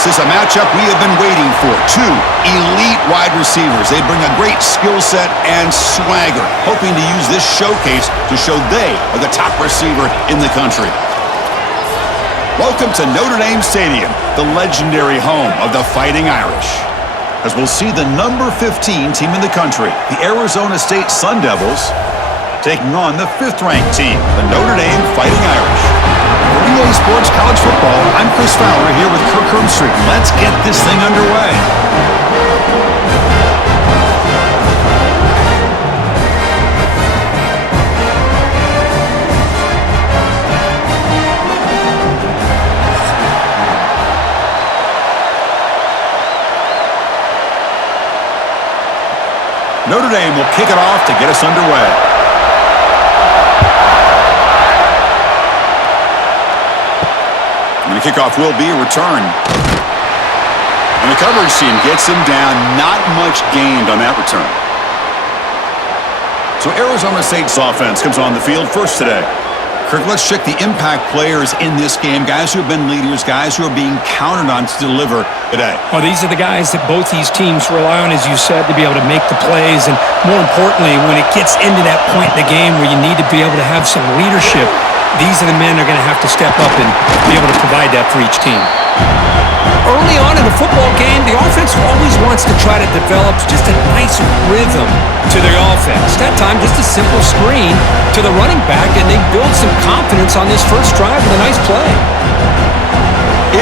This is a matchup we have been waiting for. Two elite wide receivers. They bring a great skill set and swagger, hoping to use this showcase to show they are the top receiver in the country. Welcome to Notre Dame Stadium, the legendary home of the Fighting Irish. As we'll see the number 15 team in the country, the Arizona State Sun Devils, taking on the 5th-ranked team, the Notre Dame Fighting Irish. For EA Sports College Football, I'm Chris Fowler here with Kirk Hermstreet. Let's get this thing underway. Notre Dame will kick it off to get us underway. And the kickoff will be a return. And the coverage team gets him down. Not much gained on that return. So Arizona State's offense comes on the field first today. Kirk, let's check the impact players in this game. Guys who have been leaders, guys who are being counted on to deliver today. Well, these are the guys that both these teams rely on, as you said, to be able to make the plays. And more importantly, when it gets into that point in the game where you need to be able to have some leadership, these are the men that are going to have to step up and be able to provide that for each team. Early on in a football game, the offense always wants to try to develop just a nice rhythm to their offense. That time, just a simple screen to the running back, and they build some confidence on this first drive with a nice play.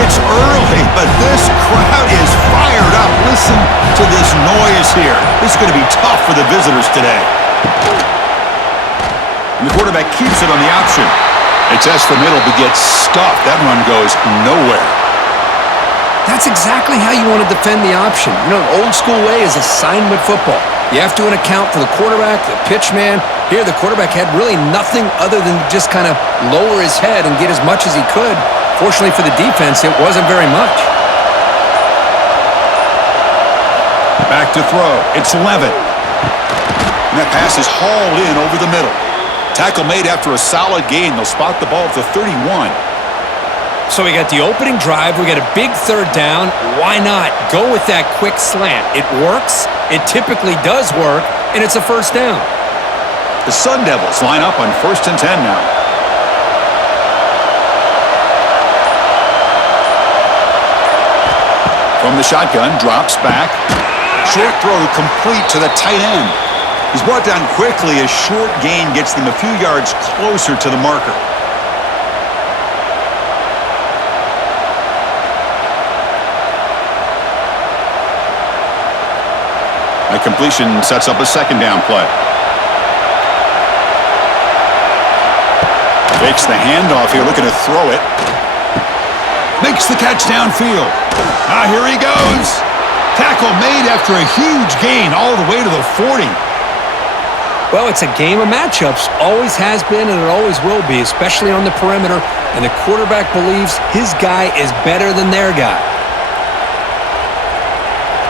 It's early, but this crowd is fired up. Listen to this noise here. This is going to be tough for the visitors today. And the quarterback keeps it on the option. They test the middle but get stuffed. That run goes nowhere. That's exactly how you want to defend the option. You know, the old school way is assignment football. You have to account for the quarterback, the pitch man. Here, the quarterback had really nothing other than just kind of lower his head and get as much as he could. Fortunately for the defense, it wasn't very much. Back to throw. It's Levitt. And that pass is hauled in over the middle. Tackle made after a solid gain. They'll spot the ball at the 31. So we got the opening drive. We got a big third down. Why not go with that quick slant? It works. It typically does work, and it's a first down. The Sun Devils line up on 1st and 10 now. From the shotgun, drops back. Short throw complete to the tight end. He's brought down quickly. A short gain gets them a few yards closer to the marker. That completion sets up a 2nd down play. Fakes the handoff here, looking to throw it. Makes the catch downfield. Here he goes. Tackle made after a huge gain all the way to the 40. Well, it's a game of matchups. Always has been, and it always will be, especially on the perimeter. And the quarterback believes his guy is better than their guy.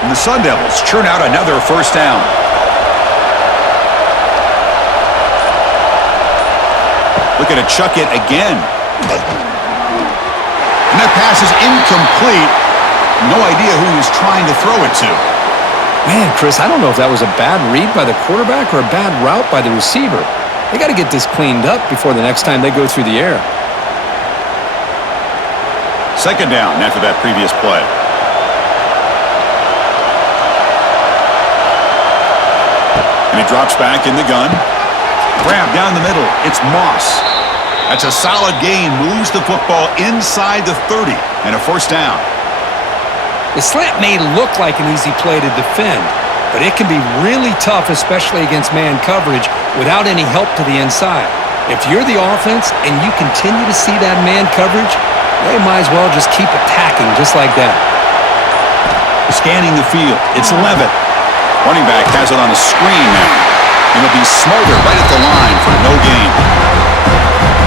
And the Sun Devils churn out another first down. Looking to chuck it again. And that pass is incomplete. No idea who he was trying to throw it to. Man, Chris, I don't know if that was a bad read by the quarterback or a bad route by the receiver. They got to get this cleaned up before the next time they go through the air. 2nd down after that previous play. And he drops back in the gun. Grab down the middle. It's Moss. That's a solid gain. Moves the football inside the 30 and a first down. The slant may look like an easy play to defend, but it can be really tough, especially against man coverage, without any help to the inside. If you're the offense and you continue to see that man coverage, they might as well just keep attacking just like that. Scanning the field. It's Levitt. Running back has it on a screen now. And it'll be Smolder right at the line for no gain.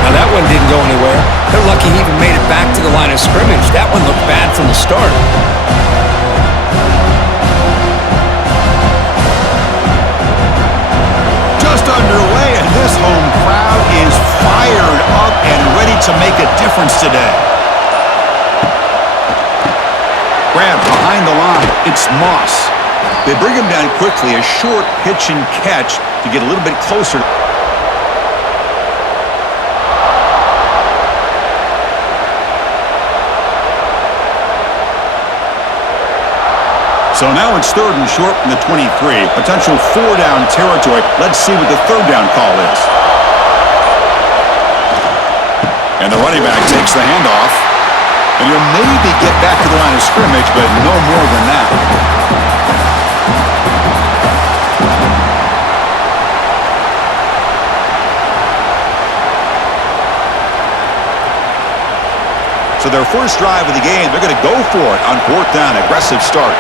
Now that one didn't go anywhere. They're lucky he even made it back to the line of scrimmage. That one looked bad from the start. Just underway, and this home crowd is fired up and ready to make a difference today. It's Moss. They bring him down quickly, a short pitch and catch to get a little bit closer. So now it's 3rd and short from the 23. Potential 4-down territory. Let's see what the 3rd down call is. And the running back takes the handoff. And he'll maybe get back to the line of scrimmage, but no more than that. So their first drive of the game, they're going to go for it on 4th down. Aggressive start.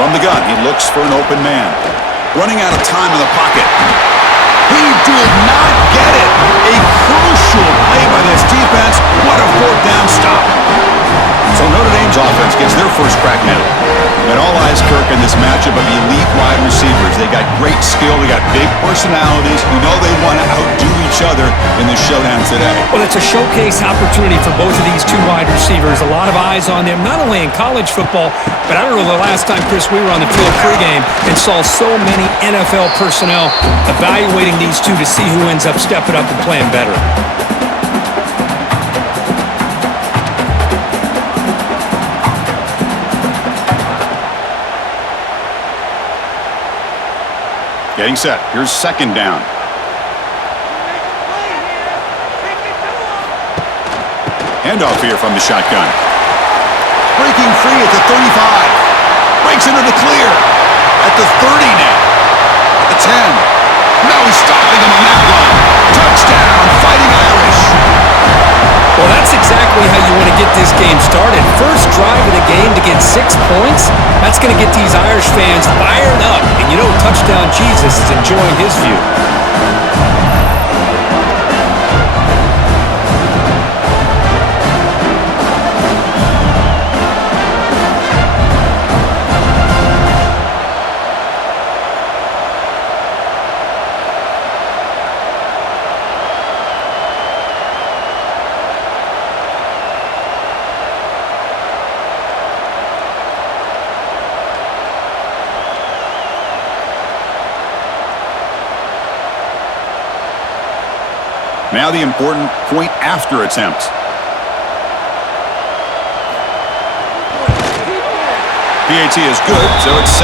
From the gun, he looks for an open man. Running out of time in the pocket. He did not get it. A crucial play by this defense. What a 4th down stop. So Notre Dame's offense gets their first crack at it. And all eyes, Kirk, in this matchup of elite wide receivers. They got great skill. They got big personalities. You know they want to outdo each other in the showdown today. Well, it's a showcase opportunity for both of these two wide receivers. A lot of eyes on them, not only in college football, but I don't know the last time, Chris, we were on the field pregame and saw so many NFL personnel evaluating these two to see who ends up stepping up and playing better. Getting set. Here's 2nd down. Handoff here from the shotgun. Breaking free at the 35. Breaks into the clear. At the 30 now. At the 10. No stopping him on that one. Touchdown, Fighting Irish. Well, that's exactly how you want to get this game started. First drive of the game to get 6 points. That's going to get these Irish fans fired up. And you know, Touchdown Jesus is enjoying his view. Now the important point after attempt. PAT is good, so it's 7-0.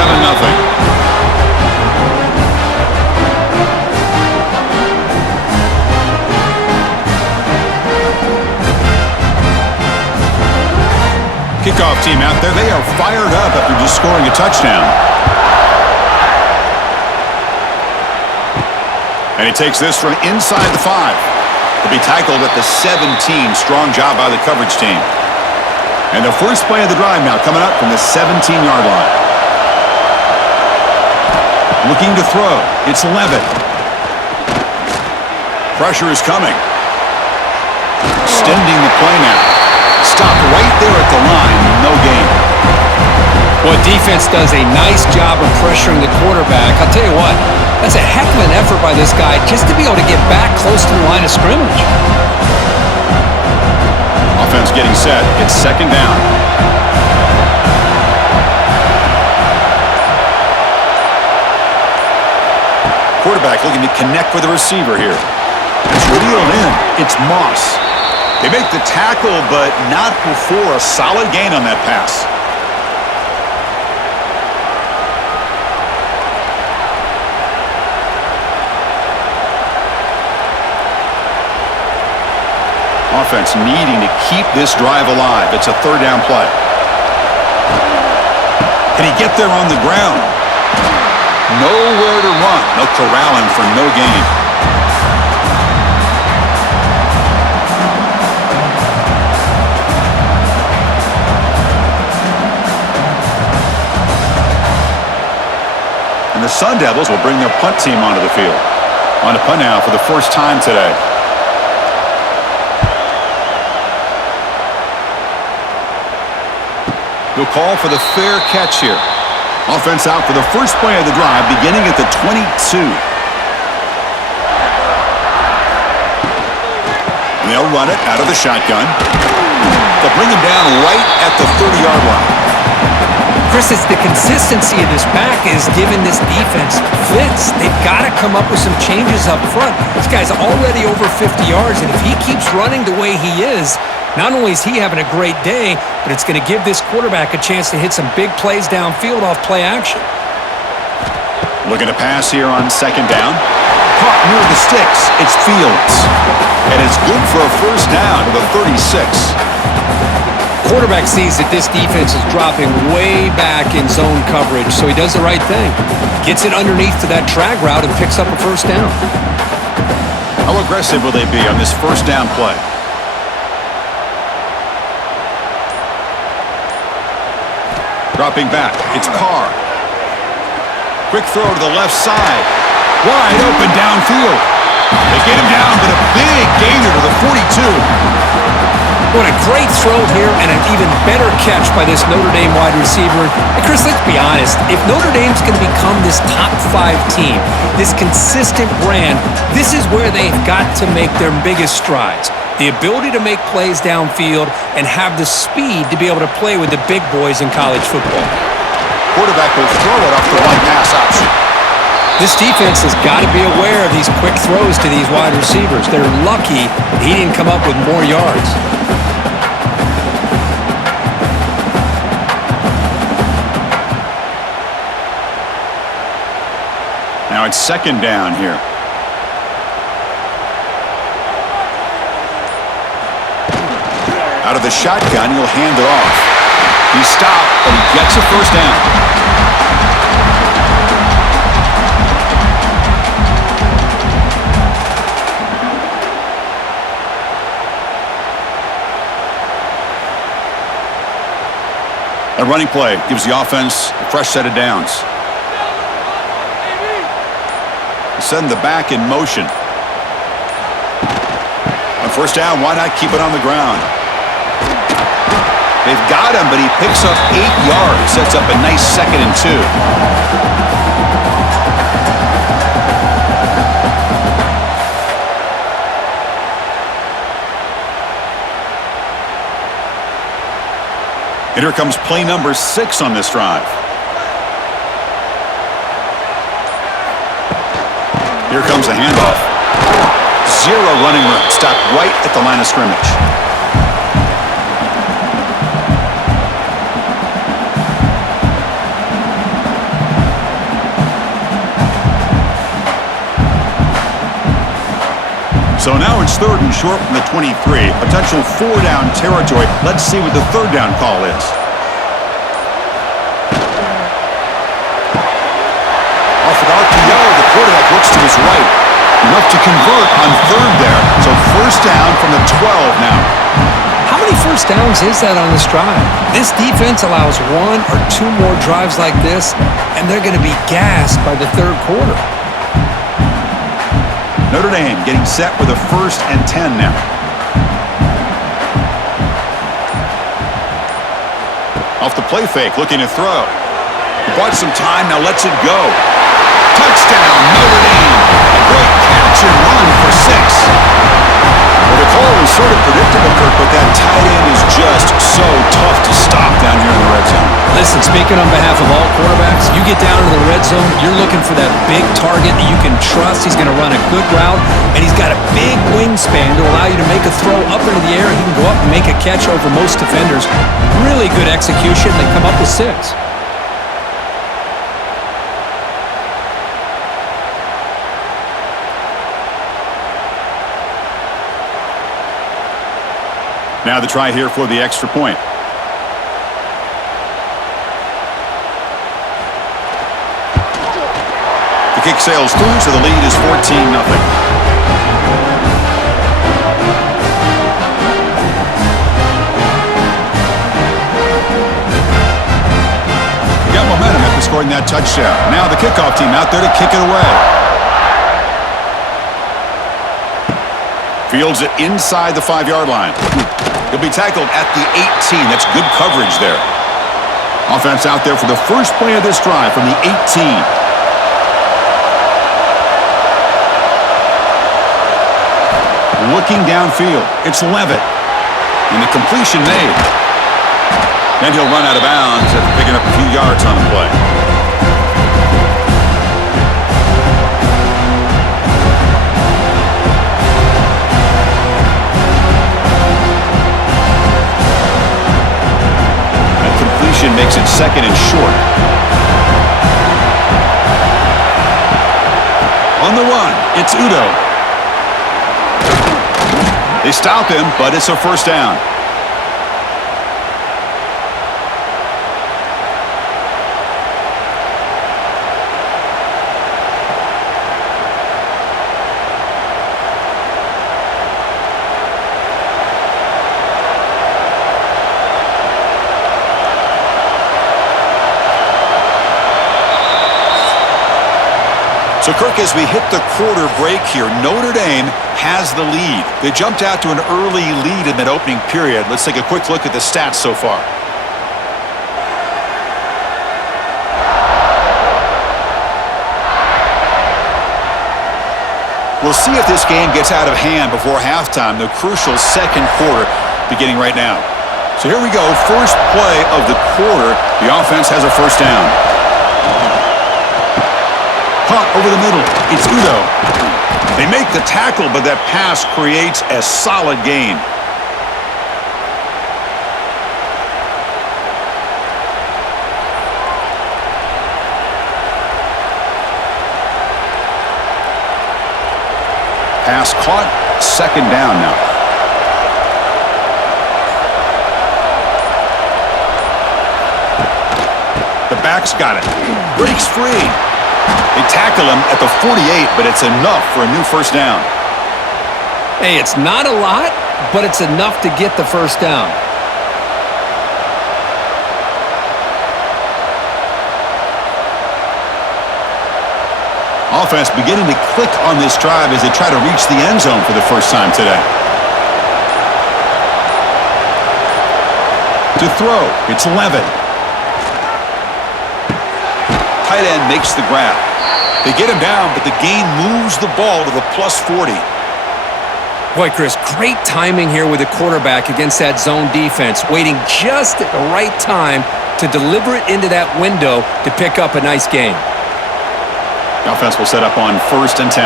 Kickoff team out there, they are fired up after just scoring a touchdown. And he takes this from inside the 5. To be tackled at the 17. Strong job by the coverage team. And the first play of the drive now coming up from the 17-yard line. Looking to throw. It's Levitt. Pressure is coming. Extending the play now. Stopped right there at the line. No gain. Well, defense does a nice job of pressuring the quarterback. I'll tell you what, that's a heck of an effort by this guy just to be able to get back close to the line of scrimmage. Offense getting set. It's 2nd down. Quarterback looking to connect with the receiver here. It's reeled in. It's Moss. They make the tackle, but not before a solid gain on that pass. Offense needing to keep this drive alive. It's a 3rd down play. Can he get there on the ground? Nowhere to run. No corralling for no gain. And the Sun Devils will bring their punt team onto the field. On to punt now for the first time today. He'll call for the fair catch here. Offense out for the first play of the drive, beginning at the 22. And they'll run it out of the shotgun. The Bring him down right at the 30-yard line. Chris, it's the consistency of this back is giving this defense fits. They've got to come up with some changes up front. This guy's already over 50 yards, and if he keeps running the way he is, not only is he having a great day, but it's going to give this quarterback a chance to hit some big plays downfield off play action. Looking to pass here on second down. Caught near the sticks. It's Fields. And it's good for a first down to the 36. Quarterback sees that this defense is dropping way back in zone coverage, so he does the right thing. Gets it underneath to that drag route and picks up a first down. How aggressive will they be on this first down play? Dropping back, it's Carr. Quick throw to the left side. Wide open downfield. They get him down, but a big gainer to the 42. What a great throw here and an even better catch by this Notre Dame wide receiver. And Chris, let's be honest. If Notre Dame's going to become this top 5 team, this consistent brand, this is where they've got to make their biggest strides. The ability to make plays downfield and have the speed to be able to play with the big boys in college football. Quarterback will throw it off the one pass option. This defense has got to be aware of these quick throws to these wide receivers. They're lucky he didn't come up with more yards. Now it's second down here. Out of the shotgun, he'll hand it off. He's stopped, but he gets a first down. A running play gives the offense a fresh set of downs. Send the back in motion. On first down, why not keep it on the ground? They've got him, but he picks up 8 yards. Sets up a nice 2nd and 2. And here comes play number 6 on this drive. Here comes the handoff. 0 running room. Stopped right at the line of scrimmage. So now it's 3rd and short from the 23. Potential 4-down territory. Let's see what the 3rd down call is. Off an RPO, the quarterback looks to his right. Enough to convert on 3rd there. So first down from the 12 now. How many first downs is that on this drive? This defense allows 1 or 2 more drives like this, and they're going to be gassed by the 3rd quarter. Notre Dame getting set with a 1st and 10 now. Off the play fake, looking to throw. He bought some time, now lets it go. Touchdown, Notre Dame. A great catch and run for 6. Well, the call was sort of predictable, Kirk, but that tight end is just so tough to stop down here in the red zone. Listen, speaking on behalf of all quarterbacks, you get down into the red zone, you're looking for that big target that you can trust. He's going to run a good route, and he's got a big wingspan to allow you to make a throw up into the air. He can go up and make a catch over most defenders. Really good execution. They come up with 6. Now the try here for the extra point. The kick sails through, so the lead is 14-0. Got momentum after scoring that touchdown. Now the kickoff team out there to kick it away. Fields it inside the 5-yard line. He'll be tackled at the 18. That's good coverage there. Offense out there for the first play of this drive from the 18. Looking downfield. It's Levitt. And the completion made. Then he'll run out of bounds after picking up a few yards on the play. That completion makes it second and short. On the run, it's Udo. They stop him, but it's a first down. So, Kirk, as we hit the quarter break here, Notre Dame has the lead. They jumped out to an early lead in that opening period. Let's take a quick look at the stats so far. We'll see if this game gets out of hand before halftime, the crucial second quarter beginning right now. So here we go, first play of the quarter. The offense has a first down. Caught over the middle. It's Udo. They make the tackle, but that pass creates a solid gain. Pass caught. Second down now. The back's got it. Breaks free. They tackle him at the 48, but it's enough for a new first down. Hey, it's not a lot, but it's enough to get the first down. Offense beginning to click on this drive as they try to reach the end zone for the first time today. To throw, it's Levin. Tight end makes the grab. They get him down, but the gain moves the ball to the plus 40. Boy, Chris, great timing here with the quarterback against that zone defense, waiting just at the right time to deliver it into that window to pick up a nice gain. The offense will set up on 1st and 10.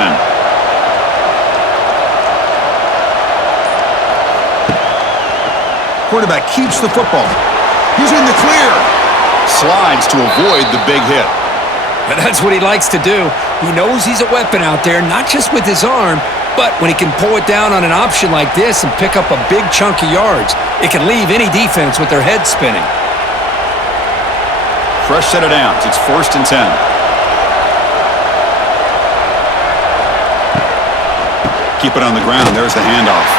Quarterback keeps the football. He's in the clear. Slides to avoid the big hit. And that's what he likes to do. He knows he's a weapon out there, not just with his arm, but when he can pull it down on an option like this and pick up a big chunk of yards, it can leave any defense with their head spinning. Fresh set of downs. It's 1st and 10. Keep it on the ground. There's the handoff.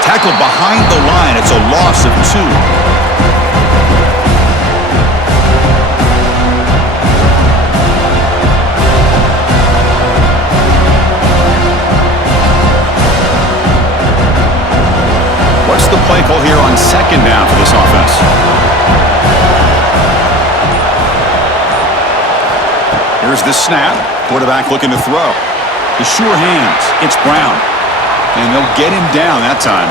Tackled behind the line. It's a loss of 2. What's the play call here on 2nd down for this offense? Here's the snap. Quarterback looking to throw. The sure hands. It's Brown. And they'll get him down that time.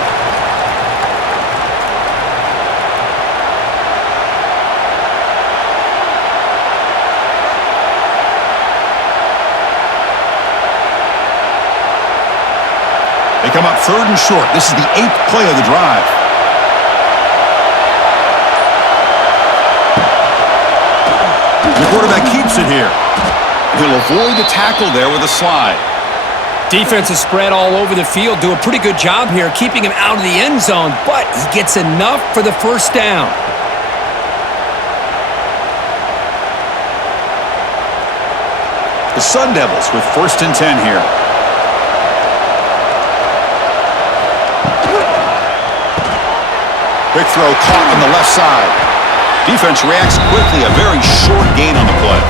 They come up 3rd and short. This is the 8th play of the drive. The quarterback keeps it here. He'll avoid the tackle there with a slide. Defense is spread all over the field. Do a pretty good job here keeping him out of the end zone, but he gets enough for the first down. The Sun Devils with 1st and 10 here. Quick throw caught on the left side. Defense reacts quickly. A very short gain on the play.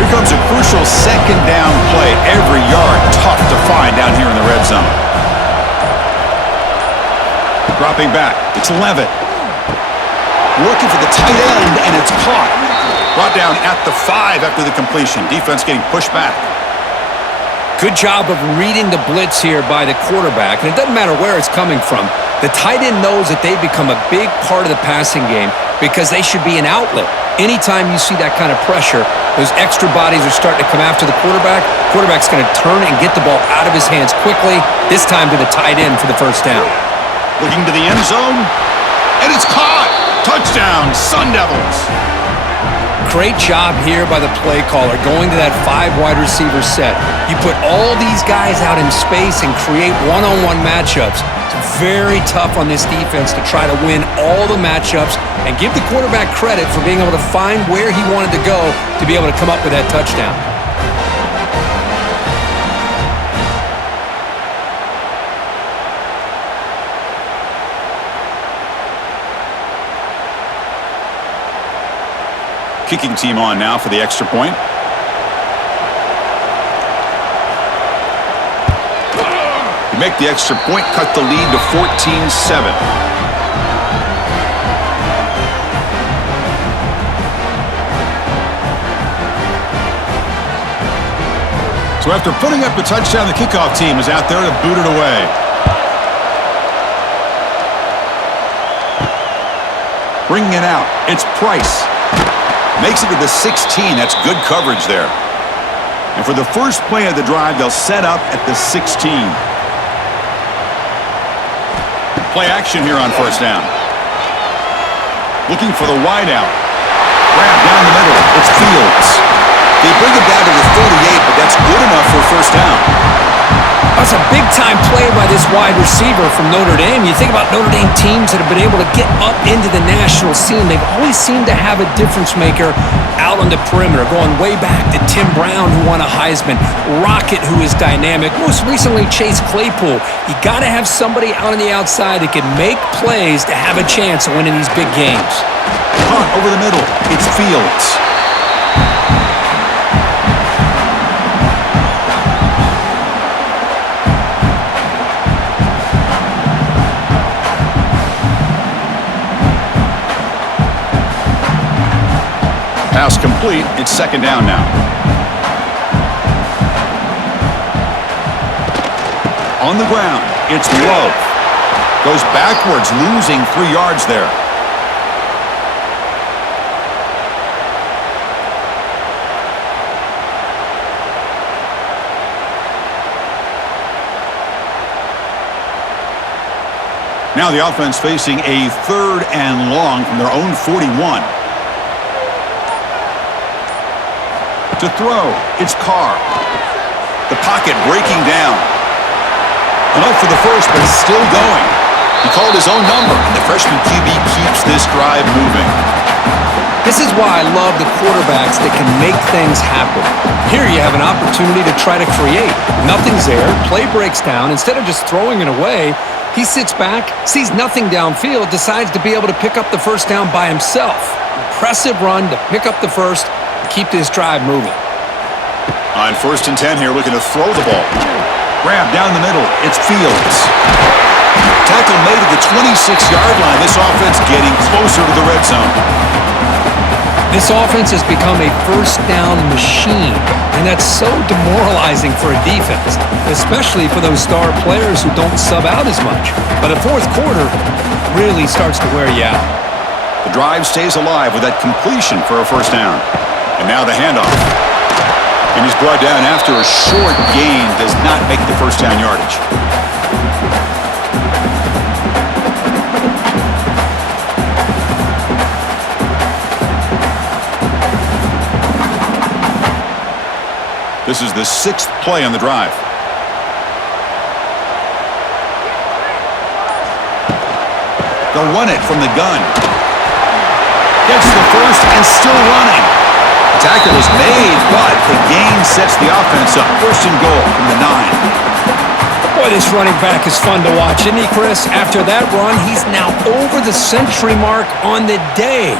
Here comes a crucial 2nd down play. Every yard tough to find down here in the red zone. Dropping back. It's Levitt. Looking for the tight end, and it's caught. Brought down at the 5 after the completion. Defense getting pushed back. Good job of reading the blitz here by the quarterback. And it doesn't matter where it's coming from. The tight end knows that they become a big part of the passing game because they should be an outlet. Anytime you see that kind of pressure, those extra bodies are starting to come after the quarterback. Quarterback's going to turn and get the ball out of his hands quickly, this time to the tight end for the first down. Looking to the end zone, and it's caught. Touchdown, Sun Devils. Great job here by the play caller going to that 5 wide receiver set. You put all these guys out in space and create one-on-one matchups. It's very tough on this defense to try to win all the matchups and give the quarterback credit for being able to find where he wanted to go to be able to come up with that touchdown. Kicking team on now for the extra point. To make the extra point, cut the lead to 14-7. So after putting up the touchdown, the kickoff team is out there to boot it away. Bringing it out, it's Price. Makes it to the 16. That's good coverage there. And for the first play of the drive, they'll set up at the 16. Play action here on first down. Looking for the wideout. Grab down the middle. It's Fields. They bring it down to the 38, but that's good enough for first down. That's a big-time play by this wide receiver from Notre Dame. You think about Notre Dame teams that have been able to get up into the national scene. They've always seemed to have a difference maker out on the perimeter, going way back to Tim Brown, who won a Heisman, Rocket, who is dynamic, most recently Chase Claypool. You got to have somebody out on the outside that can make plays to have a chance of winning these big games. Hunt over the middle. It's Fields. Pass complete. It's second down now. On the ground, it's Love. Goes backwards, losing 3 yards there. Now the offense facing a 3rd and long from their own 41. To throw, it's Carr. The pocket breaking down. Enough for the first, but it's still going. He called his own number, and the freshman QB keeps this drive moving. This is why I love the quarterbacks that can make things happen. Here you have an opportunity to try to create. Nothing's there, play breaks down. Instead of just throwing it away, he sits back, sees nothing downfield, decides to be able to pick up the first down by himself. Impressive run to pick up the first, keep this drive moving. On 1st and 10 here, looking to throw the ball. Grab down the middle. It's Fields. Tackle made at the 26-yard line. This offense getting closer to the red zone. This offense has become a first down machine, and that's so demoralizing for a defense, especially for those star players who don't sub out as much. But a fourth quarter really starts to wear you out. The drive stays alive with that completion for a first down. And now the handoff. And he's brought down after a short gain. Does not make the first down yardage. This is the 6th play on the drive. They'll run it from the gun. Gets the first and still running. The tackle is made, but the gain sets the offense up. 1st and goal from the 9. Boy, this running back is fun to watch, isn't he, Chris? After that run, he's now over the century mark on the day.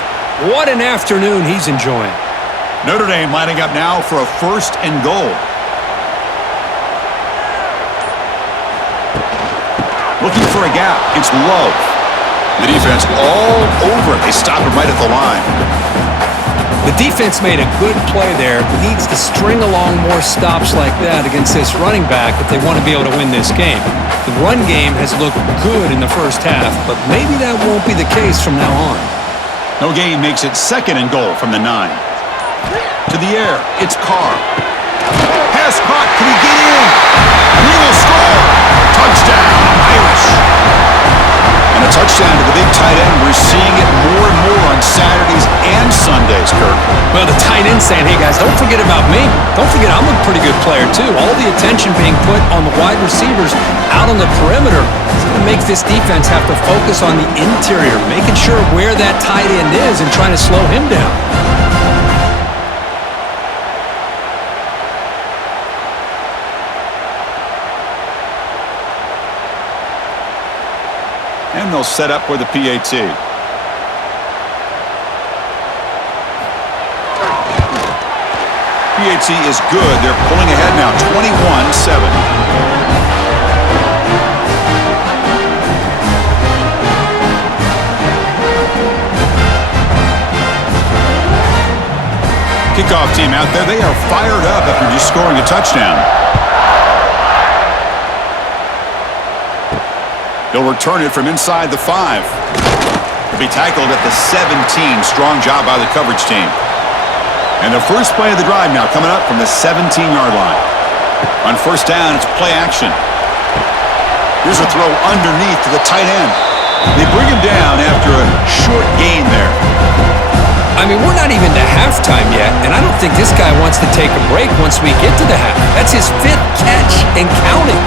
What an afternoon he's enjoying. Notre Dame lining up now for a 1st and goal. Looking for a gap. It's Love. The defense all over it. They stop him right at the line. The defense made a good play there. Needs to string along more stops like that against this running back if they want to be able to win this game. The run game has looked good in the first half, but maybe that won't be the case from now on. No gain makes it 2nd and goal from the 9. To the air, it's Carr. Pass caught, can he get in? He will score! Touchdown, Irish! And a touchdown to the big tight end. We're seeing it more and more on Saturdays and Sundays, Kirk. Well, the tight end saying, hey, guys, don't forget about me. Don't forget I'm a pretty good player, too. All the attention being put on the wide receivers out on the perimeter is going to make this defense have to focus on the interior, making sure where that tight end is and trying to slow him down. And they'll set up for the PAT. PAT is good. They're pulling ahead now, 21-7. Kickoff team out there. They are fired up after just scoring a touchdown. He'll return it from inside the 5. He'll be tackled at the 17. Strong job by the coverage team. And the first play of the drive now coming up from the 17-yard line. On first down, it's play action. Here's a throw underneath to the tight end. They bring him down after a short gain there. I mean, we're not even to halftime yet, and I don't think this guy wants to take a break once we get to the half. That's his 5th catch and counting.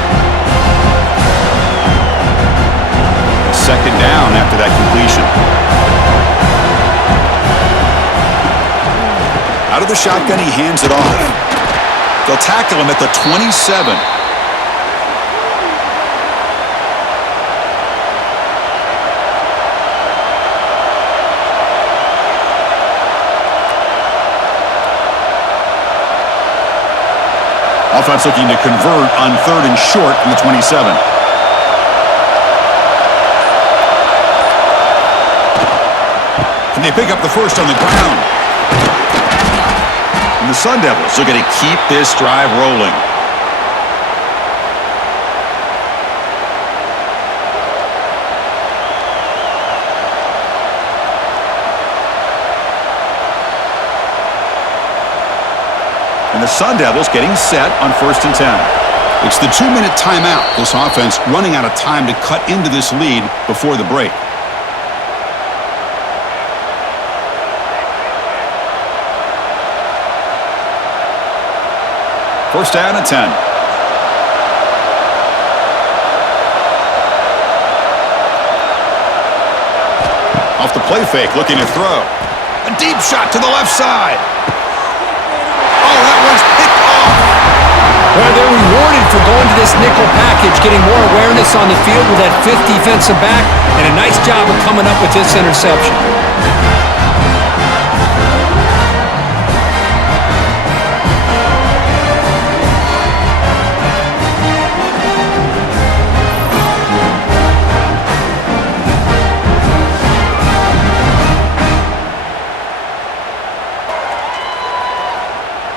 Second down after that completion. Out of the shotgun, he hands it off. They'll tackle him at the 27. Offense looking to convert on 3rd and short from the 27. And they pick up the first on the ground. And the Sun Devils looking to keep this drive rolling. And the Sun Devils getting set on 1st and 10. It's the 2-minute timeout. This offense running out of time to cut into this lead before the break. First down and 10. Off the play fake, looking to throw. A deep shot to the left side. Oh, that one's picked off. Well, they're rewarded for going to this nickel package, getting more awareness on the field with that 5th defensive back, and a nice job of coming up with this interception.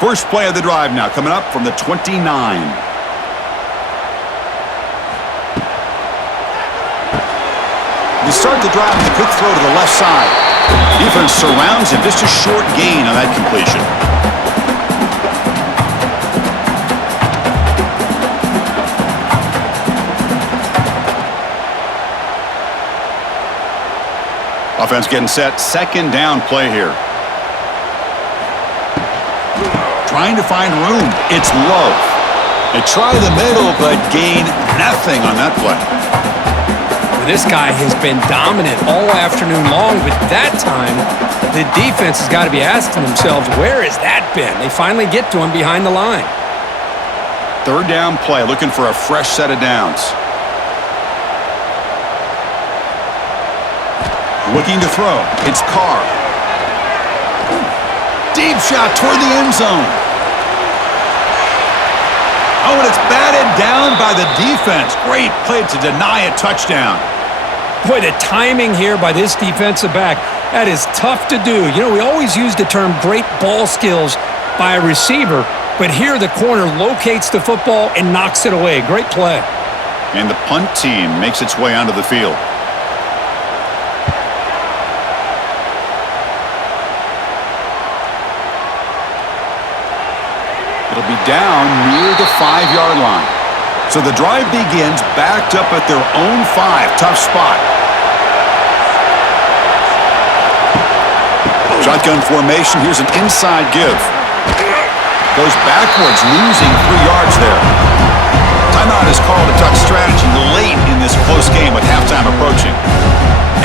First play of the drive now coming up from the 29. They start the drive with a quick throw to the left side. Defense surrounds him. Just a short gain on that completion. Offense getting set. 2nd down play here. Trying to find room. It's Love. They try the middle, but gain nothing on that play. This guy has been dominant all afternoon long, but that time, the defense has got to be asking themselves, where has that been? They finally get to him behind the line. 3rd down play, looking for a fresh set of downs. Looking to throw. It's Carr. Deep shot toward the end zone. Oh, and it's batted down by the defense. Great play to deny a touchdown. Boy, the timing here by this defensive back, that is tough to do. You know, we always use the term great ball skills by a receiver, but here the corner locates the football and knocks it away. Great play. And the punt team makes its way onto the field. It'll be down near the 5-yard line. So the drive begins backed up at their own 5. Tough spot. Shotgun formation. Here's an inside give. Goes backwards, losing 3 yards there. Timeout is called to talk strategy late in this close game with halftime approaching.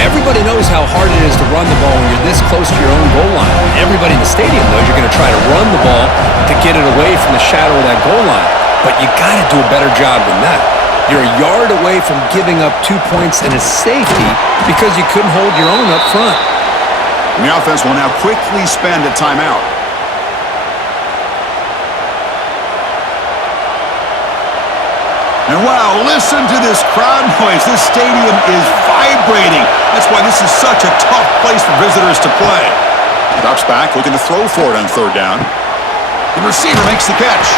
Everybody knows how hard it is to run the ball when you're this close to your own goal line. Everybody in the stadium knows you're going to try to run the ball to get it away from the shadow of that goal line. But you got to do a better job than that. You're a yard away from giving up 2 points and a safety because you couldn't hold your own up front. And the offense will now quickly spend a timeout. And wow, listen to this crowd noise. This stadium is vibrating. That's why this is such a tough place for visitors to play. Drops back, looking to throw for it on 3rd down. The receiver makes the catch.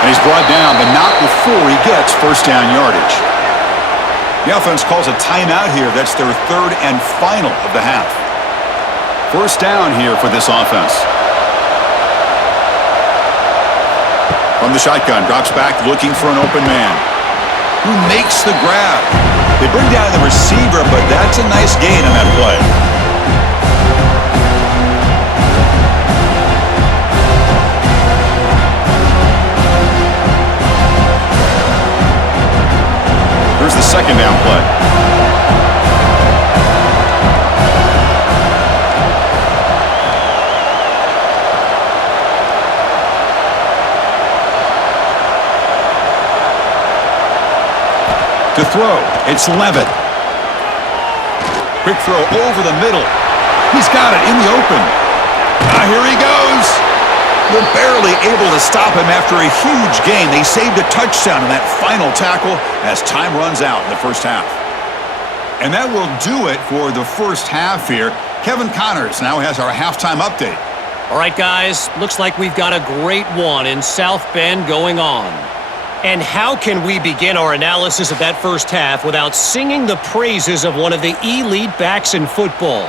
And he's brought down, but not before he gets 1st down yardage. The offense calls a timeout here. That's their 3rd and final of the half. 1st down here for this offense. From the shotgun, drops back looking for an open man. Who makes the grab? They bring down the receiver, but that's a nice gain on that play. Here's the 2nd down play. To throw, it's Levitt. Quick throw over the middle. He's got it in the open. Here he goes. They're barely able to stop him after a huge gain. They saved a touchdown in that final tackle as time runs out in the 1st half. And that will do it for the 1st half here. Kevin Connors now has our halftime update. All right, guys, looks like we've got a great one in South Bend going on. And how can we begin our analysis of that 1st half without singing the praises of one of the elite backs in football?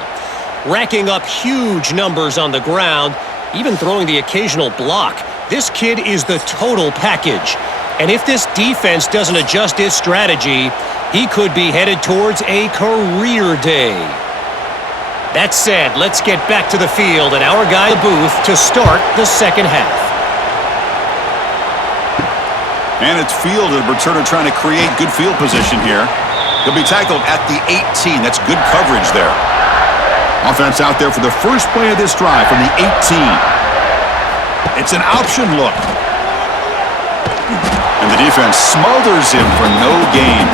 Racking up huge numbers on the ground, even throwing the occasional block. This kid is the total package. And if this defense doesn't adjust its strategy, he could be headed towards a career day. That said, let's get back to the field and our guy in the booth to start the 2nd half. And it's fielded. Returner trying to create good field position here. He'll be tackled at the 18. That's good coverage there. Offense out there for the first play of this drive from the 18. It's an option look. And the defense smothers him for no gain.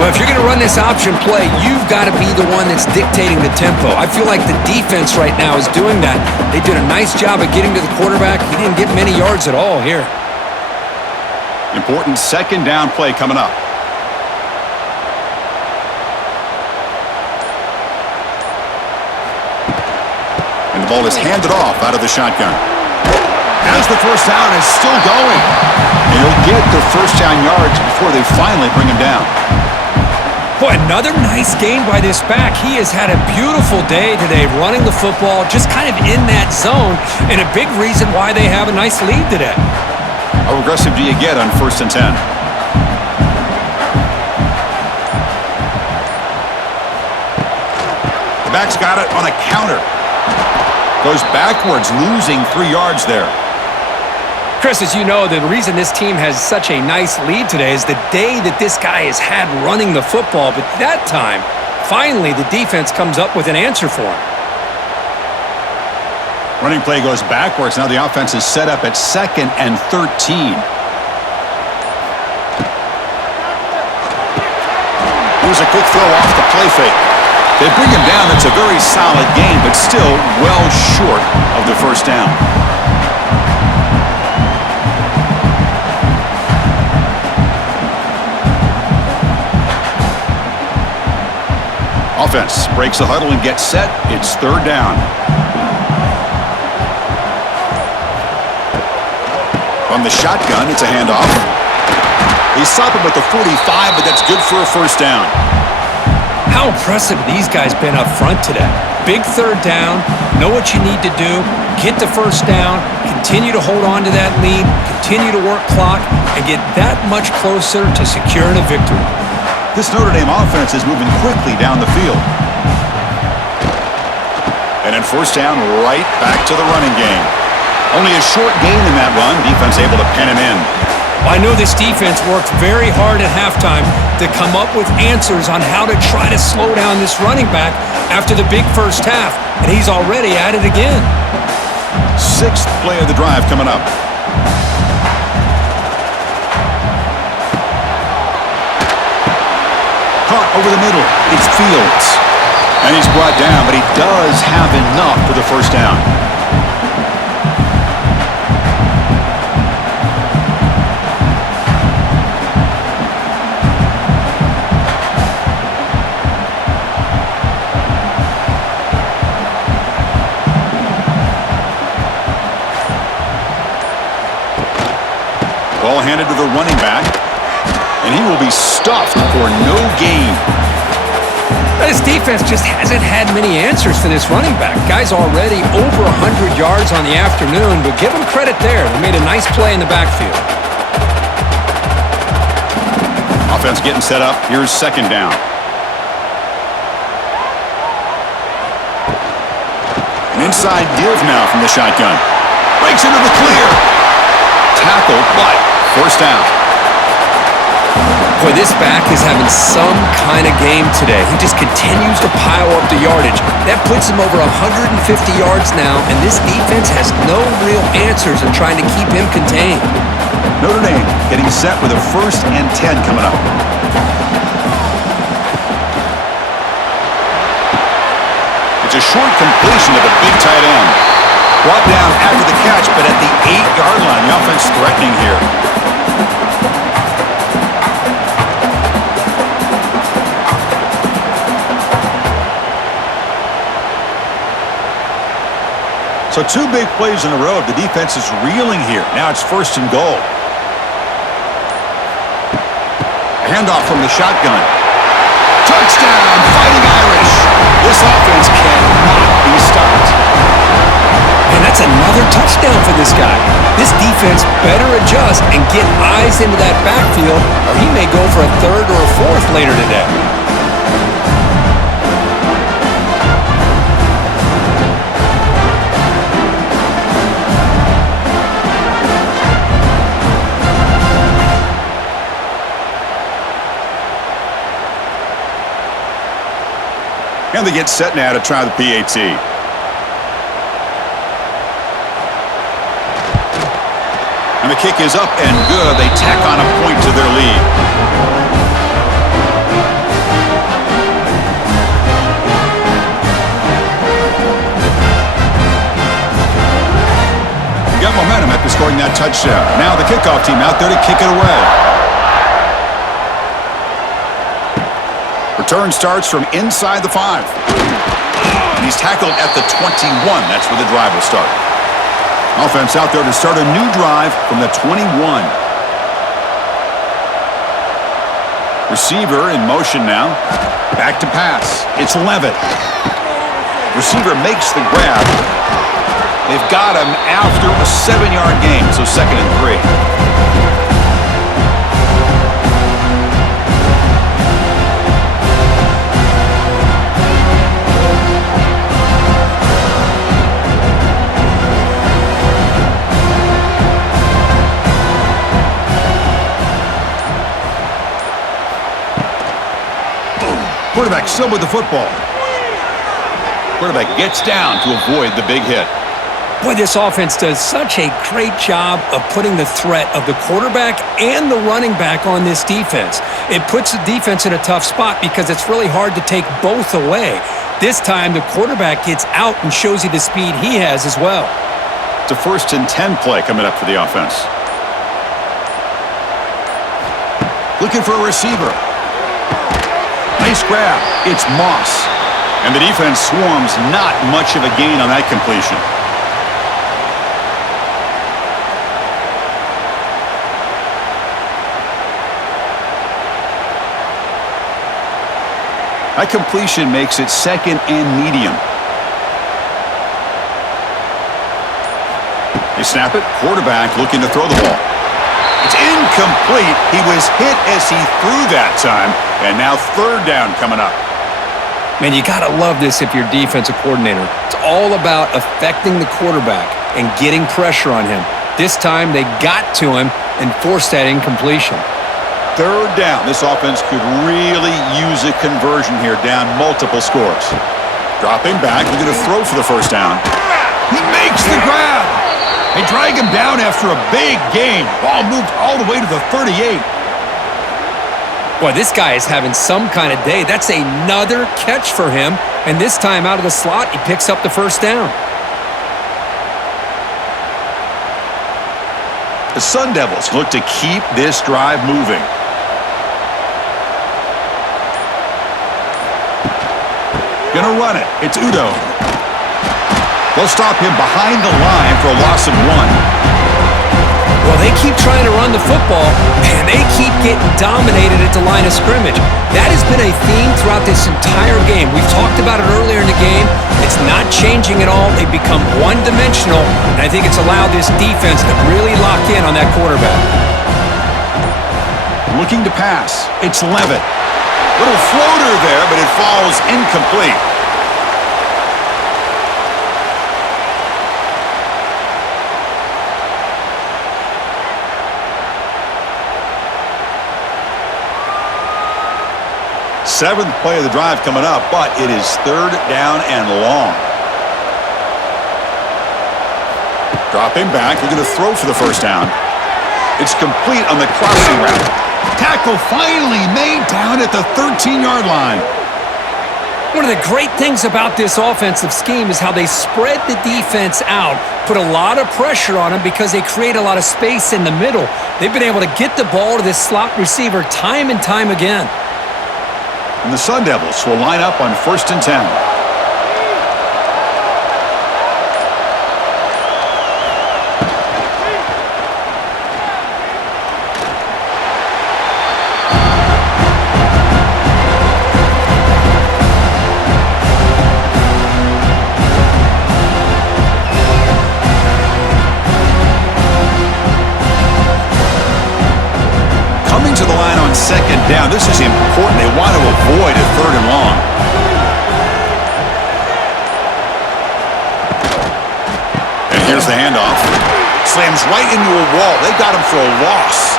Well, if you're going to run this option play, you've got to be the one that's dictating the tempo. I feel like the defense right now is doing that. They did a nice job of getting to the quarterback. He didn't get many yards at all here. Important 2nd down play coming up. And the ball is handed off out of the shotgun. As the 1st down is still going. And he'll get the 1st down yards before they finally bring him down. Boy, another nice gain by this back. He has had a beautiful day today running the football, just kind of in that zone, and a big reason why they have a nice lead today. How aggressive do you get on 1st and 10? The back's got it on a counter. Goes backwards, losing 3 yards there. Chris, as you know, the reason this team has such a nice lead today is the day that this guy has had running the football. But that time, finally, the defense comes up with an answer for him. Running play goes backwards. Now the offense is set up at 2nd and 13. Here's a quick throw off the play fake. They bring him down. That's a very solid gain, but still well short of the 1st down. offense breaks the huddle and gets set. It's third down. From the shotgun, it's a handoff. He's stopping with the 45, but that's good for a first down. How impressive these guys been up front today. Big third down, know what you need to do, get the first down, continue to hold on to that lead, continue to work clock, and get that much closer to securing a victory. This Notre Dame offense is moving quickly down the field. And then first down, right back to the running game. Only a short gain in that run. Defense able to pen him in. I know this defense worked very hard at halftime to come up with answers on how to try to slow down this running back after the big first half, and he's already at it again. Sixth play of the drive coming up. Caught over the middle. It's Fields. And he's brought down, but he does have enough for the first down. Ball handed to the running back, and he will be stuffed for no gain. This defense just hasn't had many answers for this running back. Guy's already over 100 yards on the afternoon, but give him credit there. They made a nice play in the backfield. Offense getting set up. Here's second down. An inside give now from the shotgun. Breaks into the clear. Tackled, but first down. Boy, this back is having some kind of game today. He just continues to pile up the yardage. That puts him over 150 yards now, and this defense has no real answers in trying to keep him contained. Notre Dame getting set with a 1st and 10 coming up. It's a short completion to the big tight end. Brought down after the catch, but at the 8-yard line. The offense threatening here. So 2 big plays in a row. The defense is reeling here. Now it's 1st and goal. A handoff from the shotgun. Touchdown, Fighting Irish. This offense cannot be stopped. And that's another touchdown for this guy. This defense better adjust and get eyes into that backfield, or he may go for a 3rd or a 4th later today. And they get set now to try the PAT. And the kick is up and good. They tack on a point to their lead. Got momentum after scoring that touchdown. Now the kickoff team out there to kick it away. Return starts from inside the 5. And he's tackled at the 21. That's where the drive will start. Offense out there to start a new drive from the 21. Receiver in motion now. Back to pass. It's Levitt. Receiver makes the grab. They've got him after a 7-yard gain, so 2nd and 3. Quarterback still with the football. Quarterback gets down to avoid the big hit. Boy, this offense does such a great job of putting the threat of the quarterback and the running back on this defense. It puts the defense in a tough spot because it's really hard to take both away. This time, the quarterback gets out and shows you the speed he has as well. It's a 1st and 10 play coming up for the offense. Looking for a receiver. Nice grab. It's Moss. And the defense swarms, not much of a gain on that completion. That completion makes it second and medium. They snap it, quarterback looking to throw the ball. It's incomplete. He was hit as he threw that time, and now third down coming up. Man, you got to love this if you're a defensive coordinator. It's all about affecting the quarterback and getting pressure on him. This time, they got to him and forced that incompletion. Third down. This offense could really use a conversion here, down multiple scores. Dropping back, looking to throw for the first down. He makes the grab. They drag him down after a big gain. Ball moved all the way to the 38. Boy, this guy is having some kind of day. That's another catch for him. And this time out of the slot, he picks up the first down. The Sun Devils look to keep this drive moving. Gonna run it. It's Udo. They'll stop him behind the line for a loss of 1. Well, they keep trying to run the football, and they keep getting dominated at the line of scrimmage. That has been a theme throughout this entire game. We've talked about it earlier in the game. It's not changing at all. They've become one-dimensional, and I think it's allowed this defense to really lock in on that quarterback. Looking to pass. It's Levitt. Little floater there, but it falls incomplete. Seventh play of the drive coming up, but it is third down and long. Dropping back, looking to throw for the first down. It's complete on the crossing route. Tackle finally made down at the 13-yard line. One of the great things about this offensive scheme is how they spread the defense out, put a lot of pressure on them because they create a lot of space in the middle. They've been able to get the ball to this slot receiver time and time again. And the Sun Devils will line up on 1st and 10. Coming to the line on 2nd down. This is important. They want to avoid a 3rd and long. And here's the handoff. Slams right into a wall. They got him for a loss.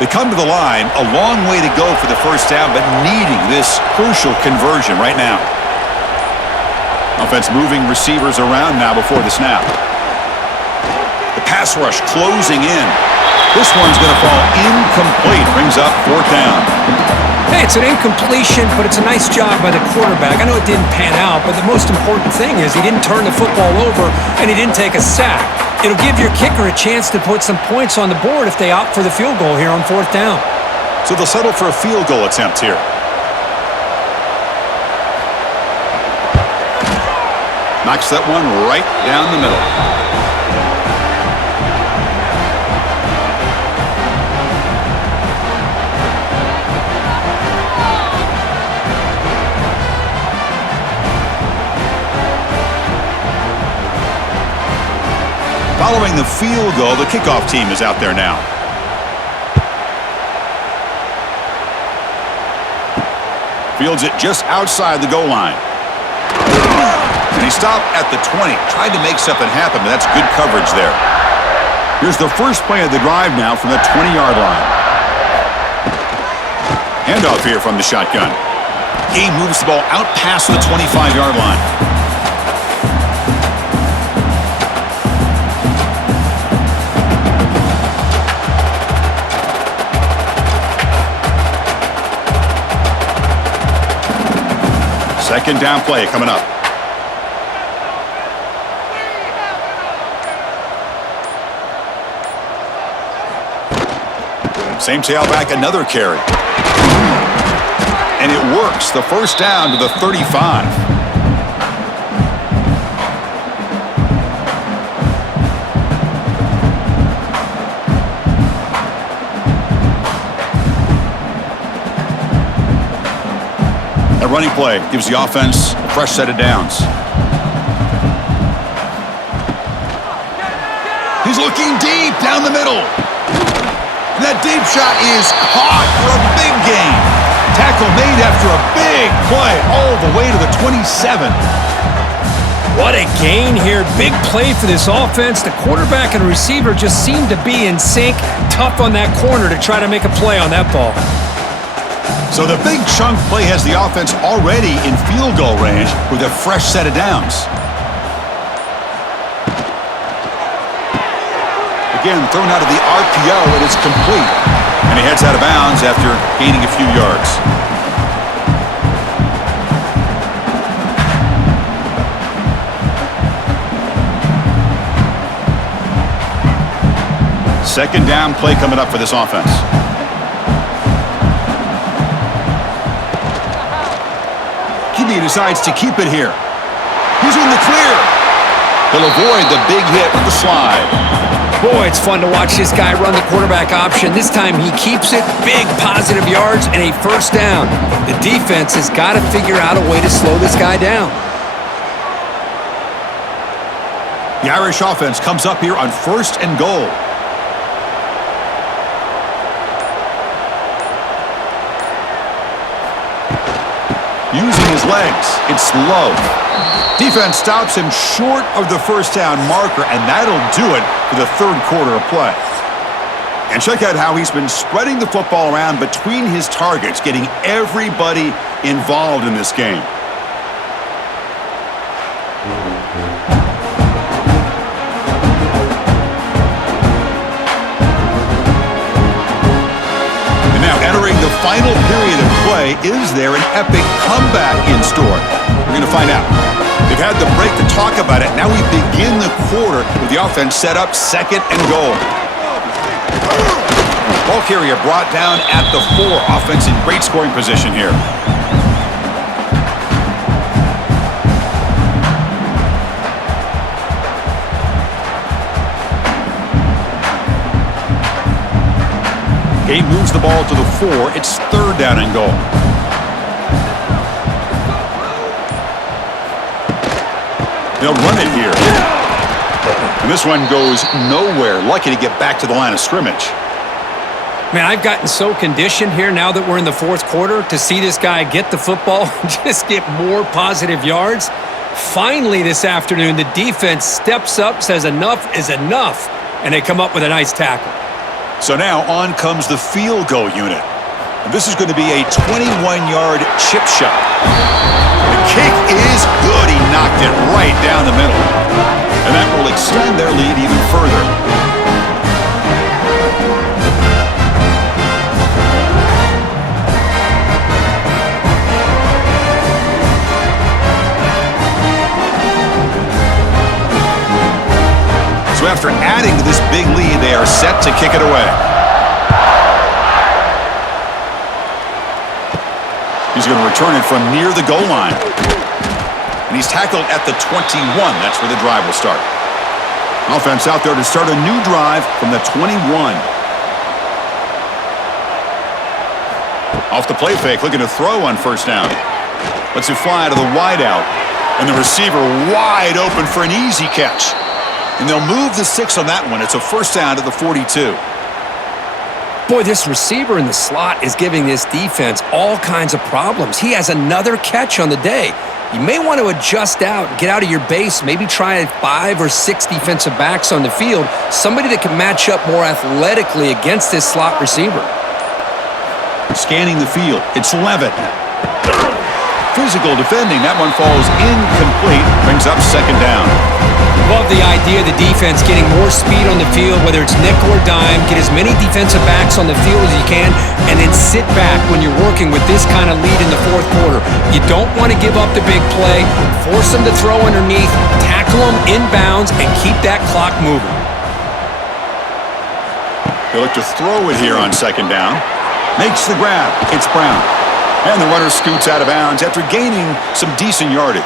They come to the line, a long way to go for the first down, but needing this crucial conversion right now. Offense moving receivers around now before the snap. The pass rush closing in. This one's going to fall incomplete. Brings up 4th down. Hey, it's an incompletion, but it's a nice job by the quarterback. I know it didn't pan out, but the most important thing is he didn't turn the football over and he didn't take a sack. It'll give your kicker a chance to put some points on the board if they opt for the field goal here on 4th down. So they'll settle for a field goal attempt here. Knocks that one right down the middle. Following the field goal, the kickoff team is out there now. Fields it just outside the goal line. And he stopped at the 20. Tried to make something happen, but that's good coverage there. Here's the first play of the drive now from the 20-yard line. Handoff here from the shotgun. He moves the ball out past the 25-yard line. Second down play coming up. Same tailback, another carry. And it works. The first down to the 35. A running play gives the offense a fresh set of downs. He's looking deep down the middle. And that deep shot is caught for a big gain. Tackle made after a big play all the way to the 27. What a gain here. Big play for this offense. The quarterback and receiver just seem to be in sync. Tough on that corner to try to make a play on that ball. So the big chunk play has the offense already in field goal range with a fresh set of downs. Again, thrown out of the RPO, and it's complete. And he heads out of bounds after gaining a few yards. Second down play coming up for this offense. QB decides to keep it here. He's in the clear. He'll avoid the big hit with the slide. Boy, it's fun to watch this guy run the quarterback option. This time he keeps it, big positive yards, and a first down. The defense has got to figure out a way to slow this guy down. The Irish offense comes up here on 1st and goal. Using his legs, it's low. Defense stops him short of the first down marker, and that'll do it for the third quarter of play. And check out how he's been spreading the football around between his targets, getting everybody involved in this game. And now entering the final period of play, is there an epic comeback in store? We're going to find out. They've had the break to talk about it. Now we begin the quarter with the offense set up 2nd and goal. Ball carrier brought down at the 4. Offense in great scoring position here. Game moves the ball to the 4. It's 3rd down and goal. They'll run it here. And this one goes nowhere. Lucky to get back to the line of scrimmage. Man, I've gotten so conditioned here now that we're in the 4th quarter to see this guy get the football and just get more positive yards. Finally this afternoon, the defense steps up, says enough is enough, and they come up with a nice tackle. So now on comes the field goal unit. And this is going to be a 21-yard chip shot. The kick is good. He knocked it right down the middle. And that will extend their lead even further. So after adding to this big lead, they are set to kick it away. He's going to return it from near the goal line. And he's tackled at the 21. That's where the drive will start. Offense out there to start a new drive from the 21. Off the play fake, looking to throw on first down. Lets it fly to the wideout. And the receiver wide open for an easy catch. And they'll move the 6 on that one. It's a first down to the 42. Boy, this receiver in the slot is giving this defense all kinds of problems. He has another catch on the day. You may want to adjust out, get out of your base, maybe try 5 or 6 defensive backs on the field, somebody that can match up more athletically against this slot receiver. Scanning the field, it's Levitt. Physical defending, that one falls incomplete, brings up second down. Love the idea of the defense getting more speed on the field, whether it's nickel or dime, get as many defensive backs on the field as you can, and then sit back when you're working with this kind of lead in the 4th quarter. You don't want to give up the big play, force them to throw underneath, tackle them inbounds, and keep that clock moving. He'll look to throw it here on second down. Makes the grab. It's Brown. And the runner scoots out of bounds after gaining some decent yardage.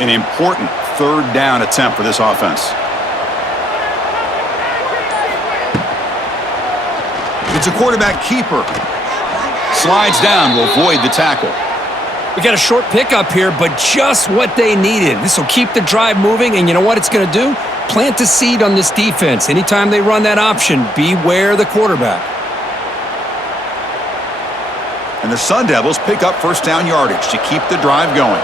An important third down attempt for this offense. It's a quarterback keeper. Slides down, will avoid the tackle. We got a short pickup here, but just what they needed. This will keep the drive moving, and you know what it's going to do? Plant a seed on this defense. Anytime they run that option, beware the quarterback. And the Sun Devils pick up first down yardage to keep the drive going.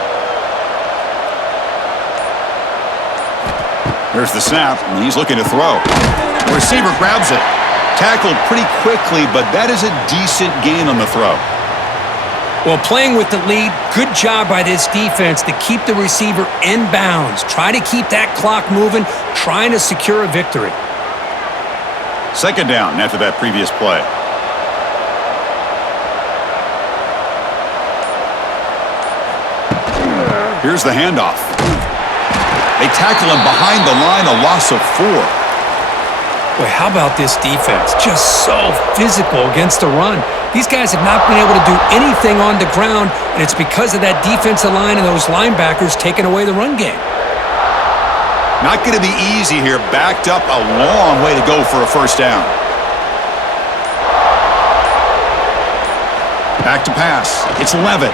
There's the snap, and he's looking to throw. The receiver grabs it. Tackled pretty quickly, but that is a decent gain on the throw. Well, playing with the lead, good job by this defense to keep the receiver in bounds. Try to keep that clock moving, trying to secure a victory. Second down after that previous play. Here's the handoff. They tackle him behind the line, a loss of 4. Boy, how about this defense? Just so physical against the run. These guys have not been able to do anything on the ground, and it's because of that defensive line and those linebackers taking away the run game. Not going to be easy here. Backed up a long way to go for a first down. Back to pass. It's Levitt.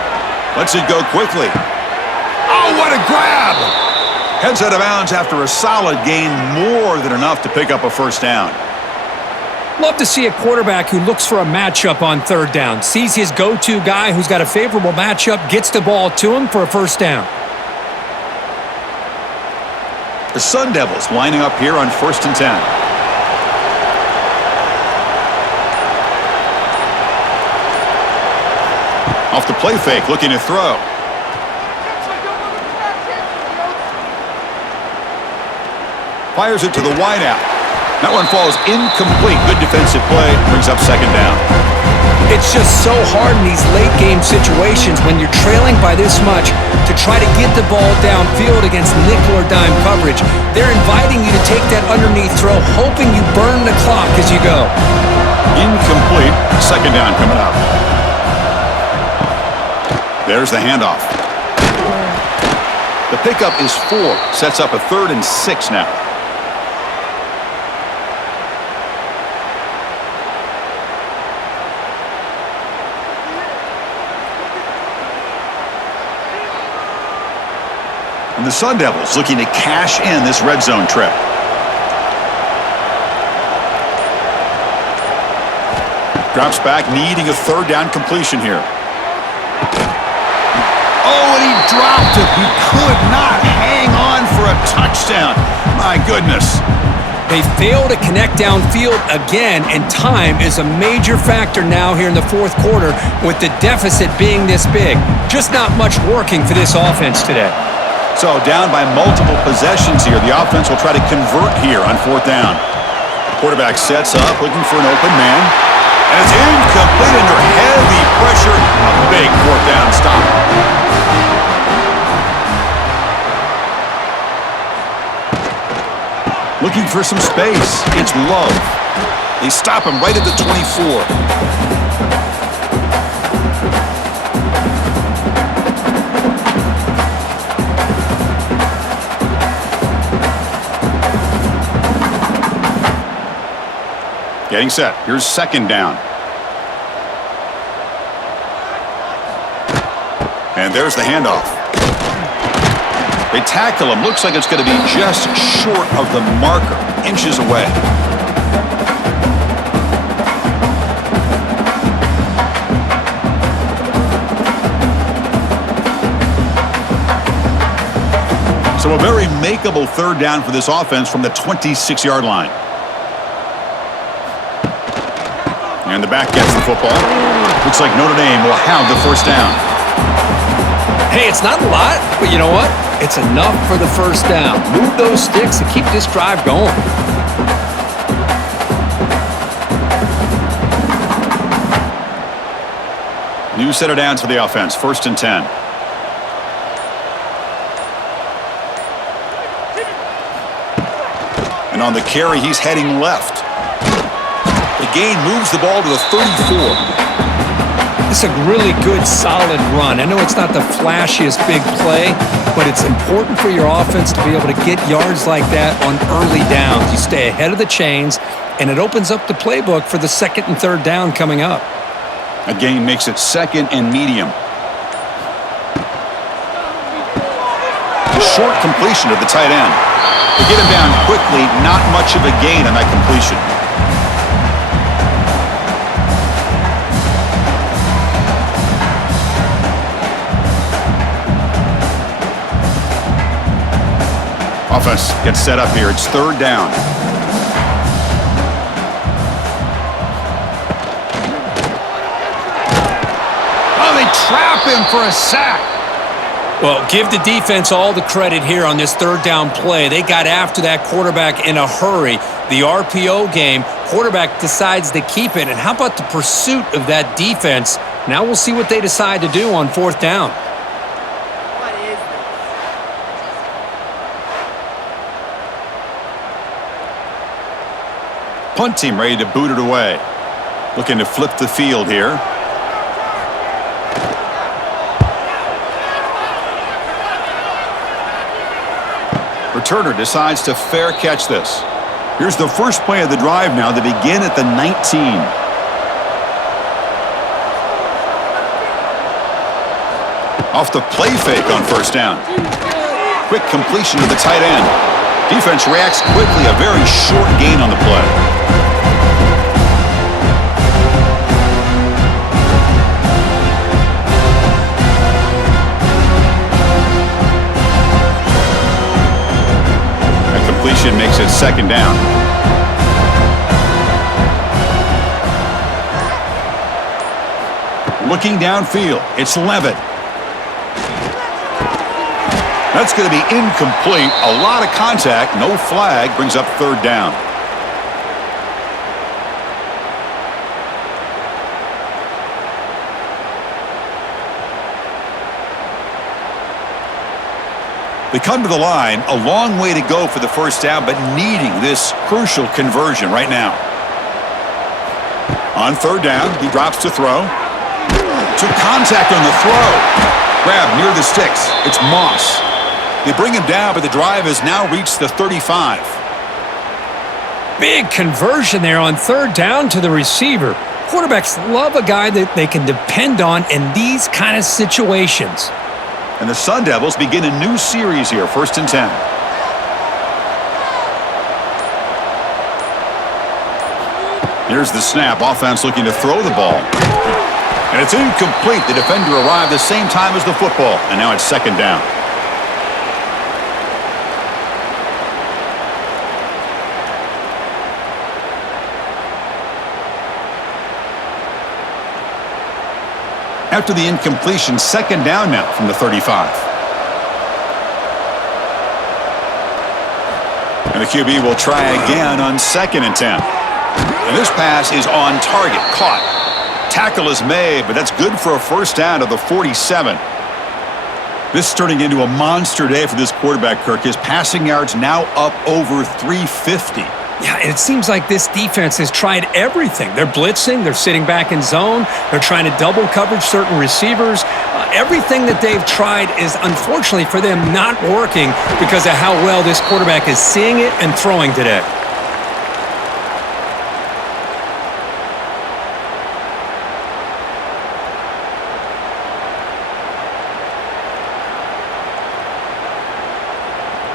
Lets it go quickly. Oh, what a grab! Heads out of bounds after a solid gain, more than enough to pick up a first down. Love to see a quarterback who looks for a matchup on third down. Sees his go-to guy who's got a favorable matchup, gets the ball to him for a first down. The Sun Devils lining up here on 1st and 10. Off the play fake, looking to throw. Fires it to the wideout. That one falls incomplete. Good defensive play. Brings up second down. It's just so hard in these late game situations when you're trailing by this much to try to get the ball downfield against nickel or dime coverage. They're inviting you to take that underneath throw, hoping you burn the clock as you go. Incomplete. Second down coming up. There's the handoff. The pickup is 4. Sets up a 3rd and 6 now. And the Sun Devils looking to cash in this red zone trip. Drops back, needing a third down completion here. Oh, and he dropped it. He could not hang on for a touchdown. My goodness. They fail to connect downfield again, and time is a major factor now here in the fourth quarter with the deficit being this big. Just not much working for this offense today. So down by multiple possessions here. The offense will try to convert here on 4th down. Quarterback sets up, looking for an open man. And it's incomplete under heavy pressure. A big 4th down stop. Looking for some space. It's Love. They stop him right at the 24. Getting set. Here's second down. And there's the handoff. They tackle him. Looks like it's going to be just short of the marker. Inches away. So a very makeable third down for this offense from the 26-yard line. And the back gets the football. Looks like Notre Dame will have the first down. Hey, it's not a lot, but you know what? It's enough for the first down. Move those sticks and keep this drive going. New set of downs for the offense. 1st and 10. And on the carry, he's heading left. The gain moves the ball to the 34. It's a really good, solid run. I know it's not the flashiest big play, but it's important for your offense to be able to get yards like that on early downs. You stay ahead of the chains, and it opens up the playbook for the 2nd and 3rd down coming up. A gain makes it 2nd and medium. A short completion to the tight end. To get him down quickly, not much of a gain on that completion. Offense gets set up here. It's 3rd down. Oh, they trap him for a sack. Well, give the defense all the credit here on this 3rd down play. They got after that quarterback in a hurry. The RPO game, quarterback decides to keep it. And how about the pursuit of that defense? Now we'll see what they decide to do on 4th down. Punt team ready to boot it away. Looking to flip the field here. Returner decides to fair catch this. Here's the first play of the drive now. They begin at the 19. Off the play fake on 1st down. Quick completion to the tight end. Defense reacts quickly. A very short gain on the play. Makes it 2nd down. Looking downfield, it's Levitt. That's going to be incomplete. A lot of contact, no flag, brings up 3rd down. They come to the line, a long way to go for the 1st down, but needing this crucial conversion right now. On 3rd down, he drops to throw. Took contact on the throw. Grab near the sticks. It's Moss. They bring him down, but the drive has now reached the 35. Big conversion there on 3rd down to the receiver. Quarterbacks love a guy that they can depend on in these kind of situations. And the Sun Devils begin a new series here, 1st and 10. Here's the snap. Offense looking to throw the ball. And it's incomplete. The defender arrived the same time as the football. And now it's 2nd down. After the incompletion, 2nd down now from the 35. And the QB will try again on 2nd and 10. And this pass is on target, caught. Tackle is made, but that's good for a 1st down to the 47. This is turning into a monster day for this quarterback, Kirk. His passing yards now up over 350. Yeah, and it seems like this defense has tried everything. They're blitzing, they're sitting back in zone, they're trying to double coverage certain receivers. Everything that they've tried is, unfortunately for them, not working because of how well this quarterback is seeing it and throwing today.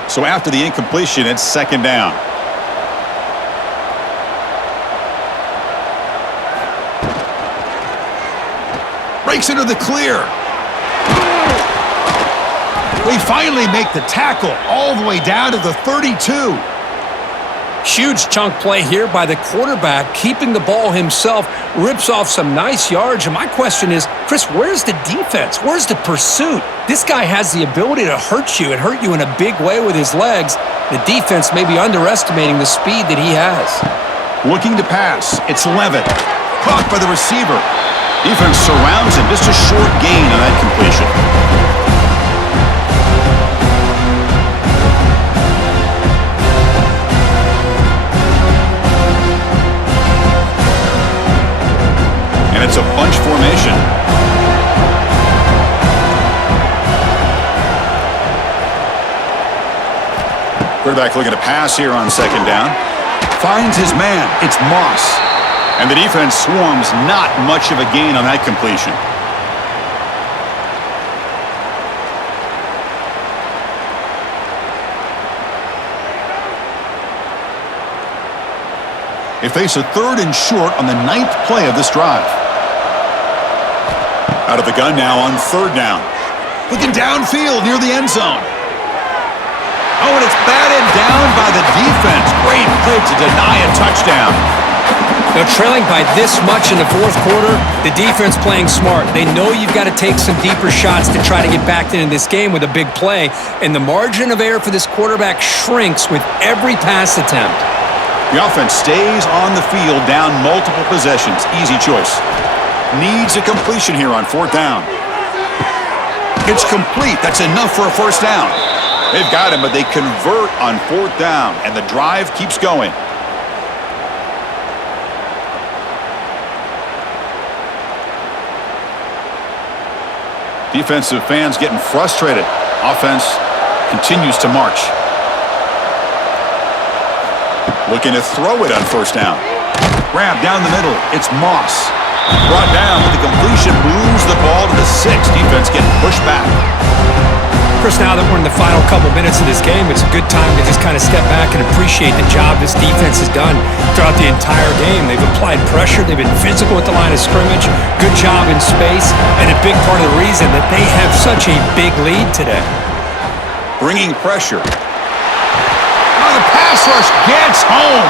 So after the incompletion, it's 2nd down. Breaks into the clear. They finally make the tackle all the way down to the 32. Huge chunk play here by the quarterback, keeping the ball himself, rips off some nice yards. And my question is, Chris, where's the defense? Where's the pursuit? This guy has the ability to hurt you and hurt you in a big way with his legs. The defense may be underestimating the speed that he has. Looking to pass. It's Levitt. Caught by the receiver. Defense surrounds him. Just a short gain on that completion. And it's a bunch formation. Quarterback looking to pass here on second down. Finds his man. It's Moss. And the defense swarms. Not much of a gain on that completion. They face a 3rd and short on the 9th play of this drive. Out of the gun now on 3rd down. Looking downfield near the end zone. Oh, and it's batted down by the defense. Great play to deny a touchdown. They're trailing by this much in the 4th quarter. The defense playing smart. They know you've got to take some deeper shots to try to get back into this game with a big play. And the margin of error for this quarterback shrinks with every pass attempt. The offense stays on the field down multiple possessions. Easy choice. Needs a completion here on 4th down. It's complete. That's enough for a 1st down. They've got him, but they convert on 4th down, and the drive keeps going. Defensive fans getting frustrated. Offense continues to march. Looking to throw it on 1st down. Grab down the middle. It's Moss. Brought down with the completion. Moves the ball to the 6. Defense getting pushed back. Chris, now that we're in the final couple minutes of this game, it's a good time to just kind of step back and appreciate the job this defense has done throughout the entire game. They've applied pressure. They've been physical at the line of scrimmage. Good job in space. And a big part of the reason that they have such a big lead today. Bringing pressure. Oh, the pass rush gets home.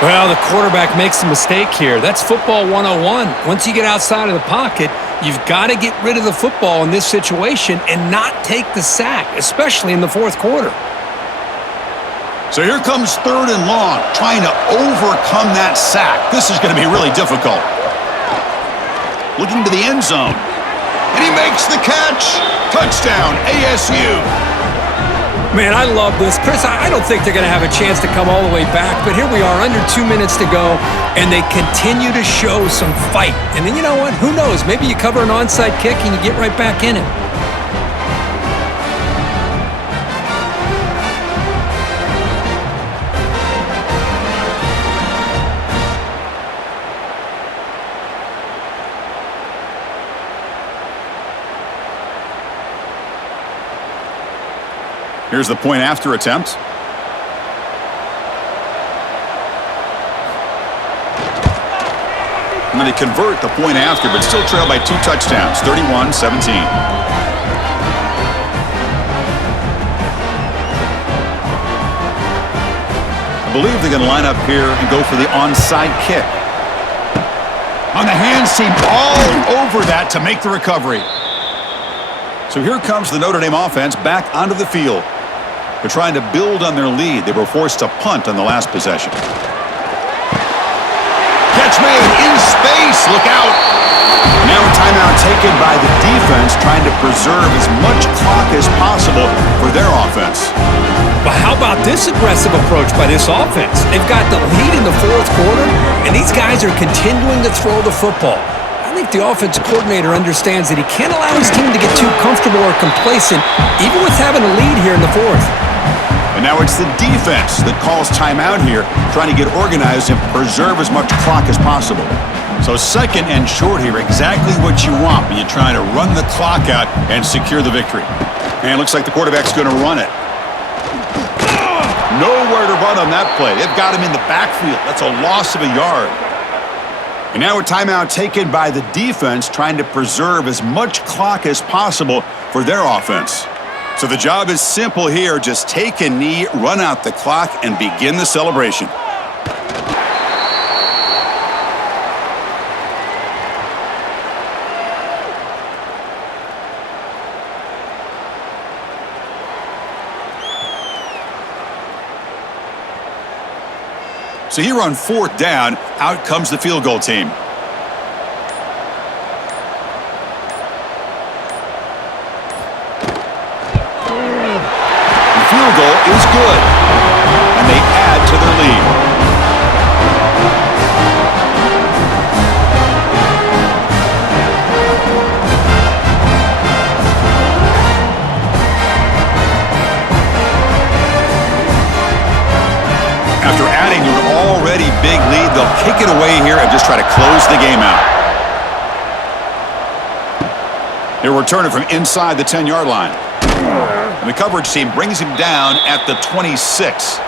Well, the quarterback makes a mistake here. That's football 101. Once you get outside of the pocket, you've got to get rid of the football in this situation and not take the sack, especially in the 4th quarter. So here comes 3rd and long, trying to overcome that sack. This is going to be really difficult. Looking to the end zone. And he makes the catch. Touchdown, ASU. Man, I love this. Chris, I don't think they're going to have a chance to come all the way back, but here we are, under 2 minutes to go, and they continue to show some fight. And then you know what? Who knows? Maybe you cover an onside kick and you get right back in it. Here's the point after attempt. And then they convert the point after, but still trail by 2 touchdowns, 31-17. I believe they're going to line up here and go for the onside kick. On the hands team, all over that to make the recovery. So here comes the Notre Dame offense back onto the field. They're trying to build on their lead. They were forced to punt on the last possession. Catch made in space. Look out. Now a timeout taken by the defense, trying to preserve as much clock as possible for their offense. But how about this aggressive approach by this offense? They've got the lead in the 4th quarter, and these guys are continuing to throw the football. I think the offensive coordinator understands that he can't allow his team to get too comfortable or complacent, even with having a lead here in the 4th. And now it's the defense that calls timeout here, trying to get organized and preserve as much clock as possible. So 2nd and short here, exactly what you want when you're trying to run the clock out and secure the victory. And it looks like the quarterback's going to run it. Nowhere to run on that play. They've got him in the backfield. That's a loss of a yard. And now a timeout taken by the defense, trying to preserve as much clock as possible for their offense. So the job is simple here. Just take a knee, run out the clock, and begin the celebration. So here on 4th down, out comes the field goal team. to their lead. After adding to an already big lead, they'll kick it away here and just try to close the game out. He'll return it from inside the 10-yard line. And the coverage team brings him down at the 26.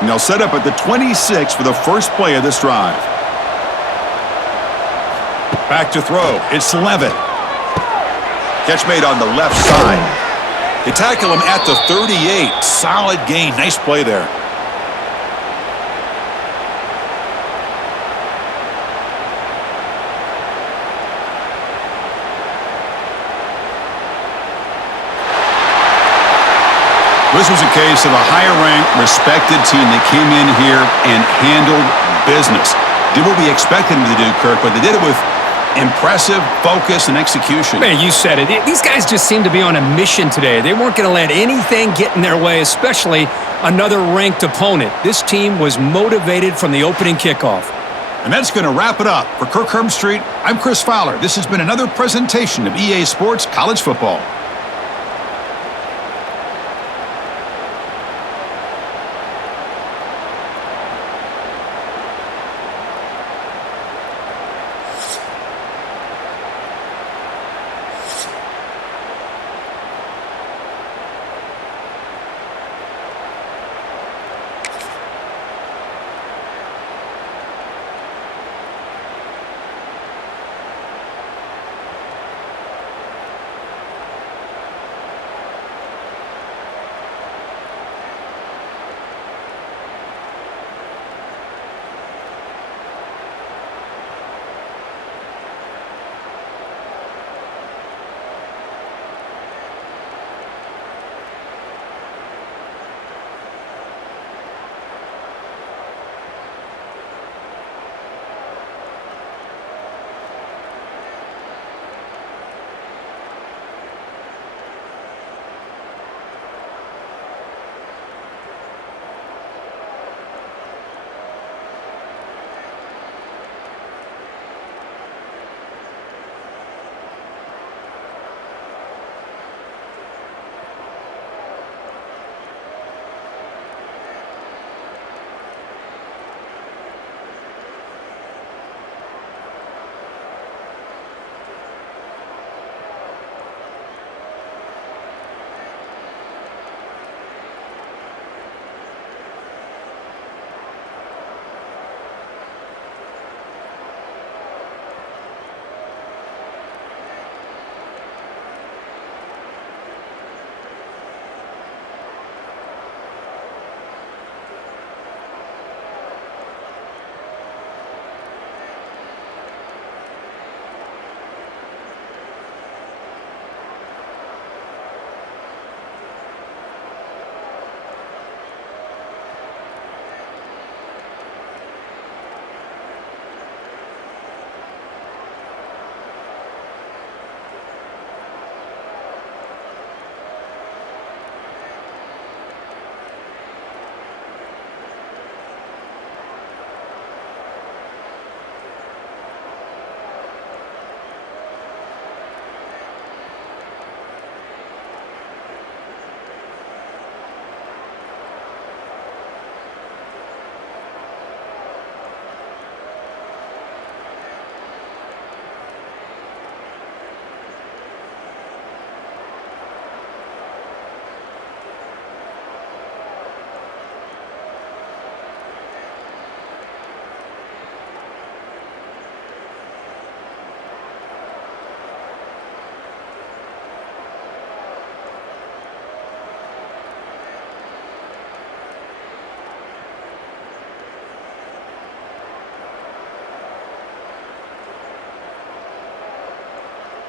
And they'll set up at the 26 for the first play of this drive. Back to throw. It's Levitt. Catch made on the left side. They tackle him at the 38. Solid gain. Nice play there. This was a case of a higher-ranked, respected team that came in here and handled business. Did what we expected them to do, Kirk, but they did it with impressive focus and execution. Man, you said it. These guys just seem to be on a mission today. They weren't going to let anything get in their way, especially another ranked opponent. This team was motivated from the opening kickoff. And that's going to wrap it up. For Kirk Herbstreit, I'm Chris Fowler. This has been another presentation of EA Sports College Football.